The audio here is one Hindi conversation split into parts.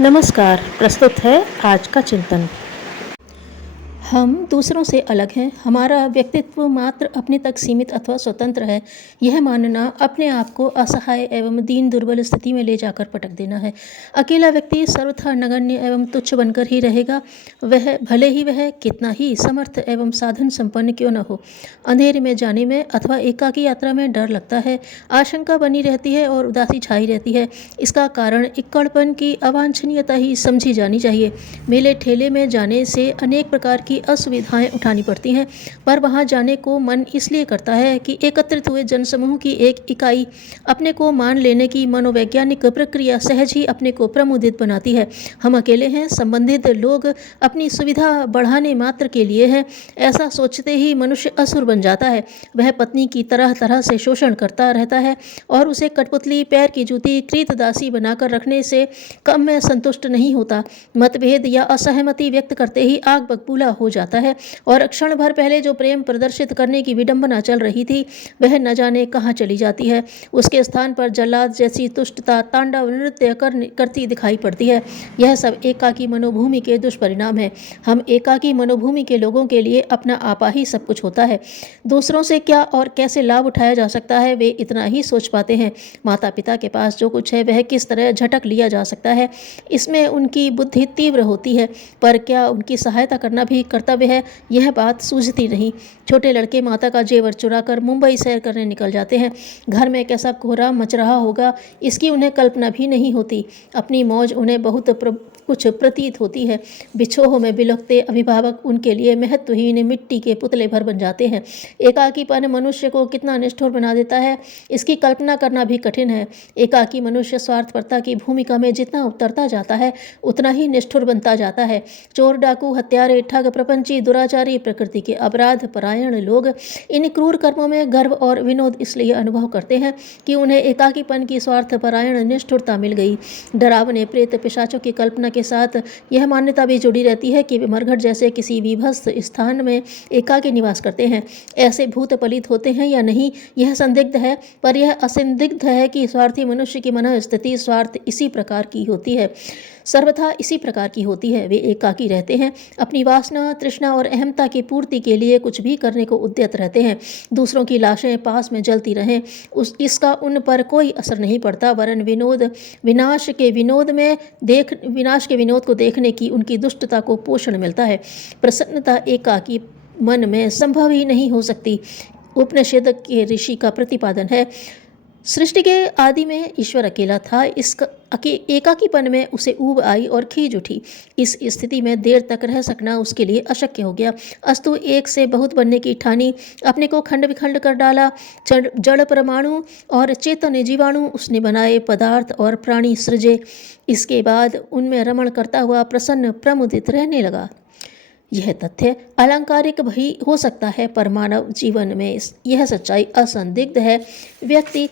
नमस्कार। प्रस्तुत है आज का चिंतन। हम दूसरों से अलग हैं, हमारा व्यक्तित्व मात्र अपने तक सीमित अथवा स्वतंत्र है, यह मानना अपने आप को असहाय एवं दीन दुर्बल स्थिति में ले जाकर पटक देना है। अकेला व्यक्ति सर्वथा नगण्य एवं तुच्छ बनकर ही रहेगा, वह भले ही वह कितना ही समर्थ एवं साधन संपन्न क्यों न हो। अंधेरे में जाने में अथवा एकाकी यात्रा में डर लगता है, आशंका बनी रहती है और उदासी छाई रहती है। इसका कारण इक्कड़पन की अवांछनीयता ही समझी जानी चाहिए। मेले ठेले में जाने से अनेक प्रकार की असुविधाएं उठानी पड़ती हैं, पर वहां जाने को मन इसलिए करता है कि एकत्रित हुए जनसमूह की एक इकाई अपने को मान लेने की मनोवैज्ञानिक प्रक्रिया सहज ही अपने को प्रमुदित बनाती है। हम अकेले हैं, संबंधित लोग अपनी सुविधा बढ़ाने मात्र के लिए हैं, ऐसा सोचते ही मनुष्य असुर बन जाता है। वह पत्नी की तरह तरह से शोषण करता रहता है और उसे कठपुतली, पैर की जूती, कृतदासी बनाकर रखने से कम में संतुष्ट नहीं होता। मतभेद या असहमति व्यक्त करते ही आग बबूला हो जाता है और क्षण भर पहले जो प्रेम प्रदर्शित करने की विडंबना चल रही थी, वह न जाने कहाँ चली जाती है। उसके स्थान पर जल्लाद जैसी तुष्टता तांडव नृत्य करती दिखाई पड़ती है। यह सब एकाकी मनोभूमि के दुष्परिणाम है। हम एकाकी मनोभूमि के लोगों के लिए अपना आपा ही सब कुछ होता है। दूसरों से क्या और कैसे लाभ उठाया जा सकता है, वे इतना ही सोच पाते हैं। माता पिता के पास जो कुछ है वह किस तरह झटक लिया जा सकता है, इसमें उनकी बुद्धि तीव्र होती है, पर क्या उनकी सहायता करना भी कर्तव्य है, यह बात सूझती नहीं। छोटे लड़के माता का जेवर चुराकर मुंबई सैर करने निकल जाते हैं। घर में कैसा कोहराम मच रहा होगा, इसकी उन्हें कल्पना भी नहीं होती। अपनी मौज उन्हें बहुत कुछ प्रतीत होती है। बिछोह में बिलखते अभिभावक उनके लिए महत्वहीन मिट्टी के पुतले भर बन जाते हैं। एकाकीपन मनुष्य को कितना निष्ठुर बना देता है, इसकी कल्पना करना भी कठिन है। एकाकी मनुष्य स्वार्थपरता की भूमिका में जितना उतरता जाता है, उतना ही निष्ठुर बनता जाता है। चोर, डाकू, हत्यारे, ठग, प्रपंची, दुराचारी, प्रकृति के अपराध परायण लोग इन क्रूर कर्मों में गर्व और विनोद इसलिए अनुभव करते हैं कि उन्हें एकाकीपन की स्वार्थ परायण निष्ठुरता मिल गई। डरावने प्रेत पिशाचों की कल्पना के साथ यह मान्यता भी जुड़ी रहती है कि वे मरघट जैसे किसी विभत्स स्थान में एकाकी निवास करते हैं। ऐसे भूत पलित होते हैं या नहीं, यह संदिग्ध है, पर यह असंदिग्ध है कि स्वार्थी मनुष्य की मनःस्थिति स्वार्थ इसी प्रकार की होती है, सर्वथा इसी प्रकार की होती है। वे एकाकी रहते हैं, अपनी वासना, तृष्णा और अहमता की पूर्ति के लिए कुछ भी करने को उद्यत रहते हैं। दूसरों की लाशें पास में जलती रहें, इसका उन पर कोई असर नहीं पड़ता, वरन विनाश के विनोद को देखने की उनकी दुष्टता को पोषण मिलता है। प्रसन्नता एकाकी मन में संभव ही नहीं हो सकती। उपनिषद के ऋषि का प्रतिपादन है, सृष्टि के आदि में ईश्वर अकेला था, इसका एकाकीपन में उसे ऊब आई और खींच उठी। इस स्थिति में देर तक रह सकना उसके लिए अशक्य हो गया। अस्तु एक से बहुत बनने की ठानी, अपने को खंड विखंड कर डाला। जड़ परमाणु और चेतन जीवाणु उसने बनाए, पदार्थ और प्राणी सृजे। इसके बाद उनमें रमण करता हुआ प्रसन्न प्रमुदित रहने लगा। यह तथ्य अलंकारिक भी हो सकता है, पर मानव जीवन में यह सच्चाई असंदिग्ध है। व्यक्ति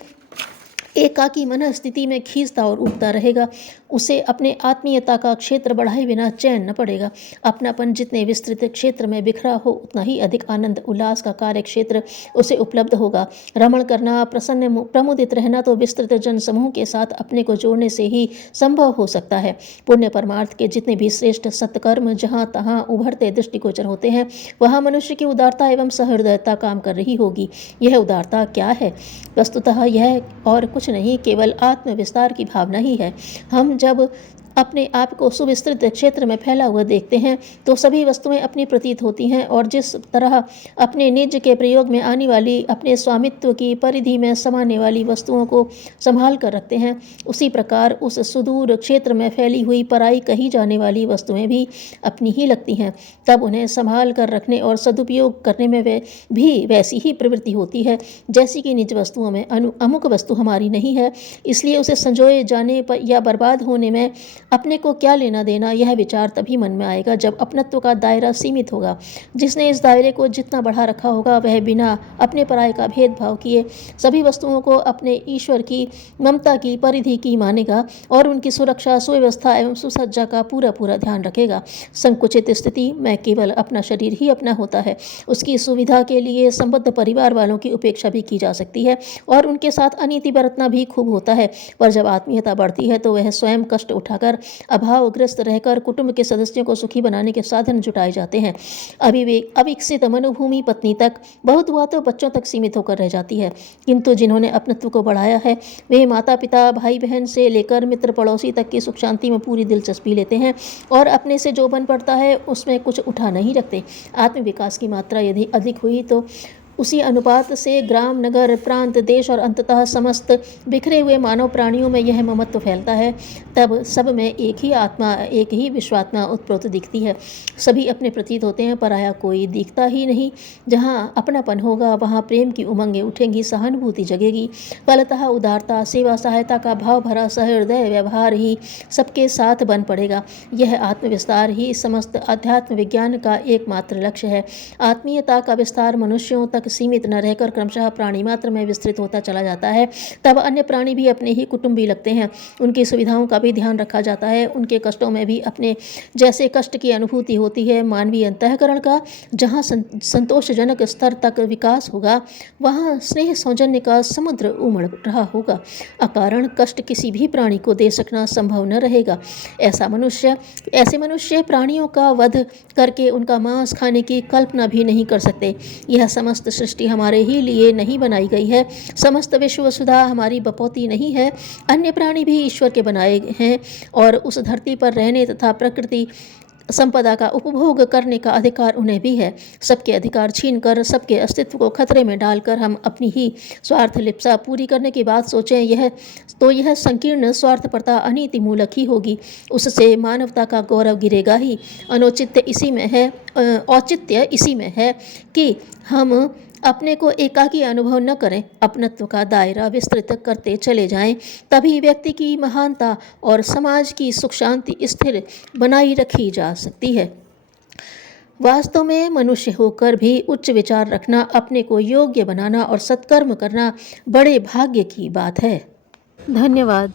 एकाकी मन स्थिति में खींचता और उगता रहेगा, उसे अपने आत्मीयता का क्षेत्र बढ़ाए बिना चैन न पड़ेगा। अपनापन जितने विस्तृत क्षेत्र में बिखरा हो, उतना ही अधिक आनंद उल्लास का कार्य क्षेत्र उसे उपलब्ध होगा। रमण करना, प्रसन्न प्रमुदित रहना तो विस्तृत जन समूह के साथ अपने को जोड़ने से ही संभव हो सकता है। पुण्य परमार्थ के जितने भी श्रेष्ठ सत्कर्म जहाँ तहाँ उभरते दृष्टिगोचर होते हैं, वहाँ मनुष्य की उदारता एवं सहृदयता काम कर रही होगी। यह उदारता क्या है? वस्तुतः यह और कुछ नहीं, केवल आत्मविस्तार की भावना ही है। हम जब अपने आप को सुविस्तृत क्षेत्र में फैला हुआ देखते हैं तो सभी वस्तुएं अपनी प्रतीत होती हैं, और जिस तरह अपने निज के प्रयोग में आने वाली, अपने स्वामित्व की परिधि में समाने वाली वस्तुओं को संभाल कर रखते हैं, उसी प्रकार उस सुदूर क्षेत्र में फैली हुई पराई कही जाने वाली वस्तुएं भी अपनी ही लगती हैं। तब उन्हें संभाल कर रखने और सदुपयोग करने में वे भी वैसी ही प्रवृत्ति होती है जैसी कि निज वस्तुओं में। अमुक वस्तु हमारी नहीं है, इसलिए उसे संजोए जाने पर या बर्बाद होने में अपने को क्या लेना देना, यह विचार तभी मन में आएगा जब अपनत्व का दायरा सीमित होगा। जिसने इस दायरे को जितना बढ़ा रखा होगा, वह बिना अपने पराये का भेदभाव किए सभी वस्तुओं को अपने ईश्वर की ममता की परिधि की मानेगा और उनकी सुरक्षा, सुव्यवस्था एवं सुसज्जा का पूरा पूरा ध्यान रखेगा। संकुचित स्थिति में केवल अपना शरीर ही अपना होता है। उसकी सुविधा के लिए संबद्ध परिवार वालों की उपेक्षा भी की जा सकती है और उनके साथ अनीति बरतना भी खूब होता है, पर जब आत्मीयता बढ़ती है तो वह स्वयं कष्ट उठाकर अभावग्रस्त रहकर कुटुंब के सदस्यों को सुखी बनाने के साधन जुटाए जाते हैं। अविकसित मनोभूमि पत्नी तक, बहुत हुआ तो बच्चों तक सीमित होकर रह जाती है, किंतु जिन्होंने अपनत्व को बढ़ाया है वे माता पिता, भाई बहन से लेकर मित्र पड़ोसी तक की सुख शांति में पूरी दिलचस्पी लेते हैं और अपने से जो बन पड़ता है उसमें कुछ उठा नहीं रखते। आत्म विकास की मात्रा यदि अधिक हुई तो उसी अनुपात से ग्राम, नगर, प्रांत, देश और अंततः समस्त बिखरे हुए मानव प्राणियों में यह ममत्व फैलता है। तब सब में एक ही आत्मा, एक ही विश्वात्मा उत्प्रोत दिखती है। सभी अपने प्रतीत होते हैं, पराया कोई दिखता ही नहीं। जहाँ अपनापन होगा वहाँ प्रेम की उमंगें उठेंगी, सहानुभूति जगेगी। फलतः उदारता, सेवा, सहायता का भाव भरा सहृदय व्यवहार ही सबके साथ बन पड़ेगा। यह आत्मविस्तार ही समस्त अध्यात्म विज्ञान का एकमात्र लक्ष्य है। आत्मीयता का विस्तार मनुष्यों तक सीमित न रहकर क्रमशः प्राणी मात्र में विस्तृत होता चला जाता है। तब अन्य प्राणी भी अपने ही कुटुंबी लगते हैं। उनकी सुविधाओं का भी ध्यान रखा जाता है। उनके कष्टों में भी अपने जैसे कष्ट की अनुभूति होती है। मानवीय अंतःकरण का जहाँ संतोषजनक स्तर तक विकास होगा वहाँ स्नेह सौजन्य का समुद्र उमड़ रहा होगा। अकारण कष्ट किसी भी प्राणी को दे सकना संभव न रहेगा। ऐसे मनुष्य प्राणियों का वध करके उनका मांस खाने की कल्पना भी नहीं कर सकते। यह समस्त सृष्टि हमारे ही लिए नहीं बनाई गई है। समस्त विश्व वसुधा हमारी बपौती नहीं है। अन्य प्राणी भी ईश्वर के बनाए हैं और उस धरती पर रहने तथा प्रकृति संपदा का उपभोग करने का अधिकार उन्हें भी है। सबके अधिकार छीनकर, सबके अस्तित्व को खतरे में डालकर हम अपनी ही स्वार्थ लिप्सा पूरी करने की बात सोचें, यह संकीर्ण स्वार्थपरता अनीति मूलक ही होगी। उससे मानवता का गौरव गिरेगा ही। औचित्य इसी में है कि हम अपने को एकाकी अनुभव न करें, अपनत्व का दायरा विस्तृत करते चले जाएं। तभी व्यक्ति की महानता और समाज की सुख शांति स्थिर बनाई रखी जा सकती है। वास्तव में मनुष्य होकर भी उच्च विचार रखना, अपने को योग्य बनाना और सत्कर्म करना बड़े भाग्य की बात है। धन्यवाद।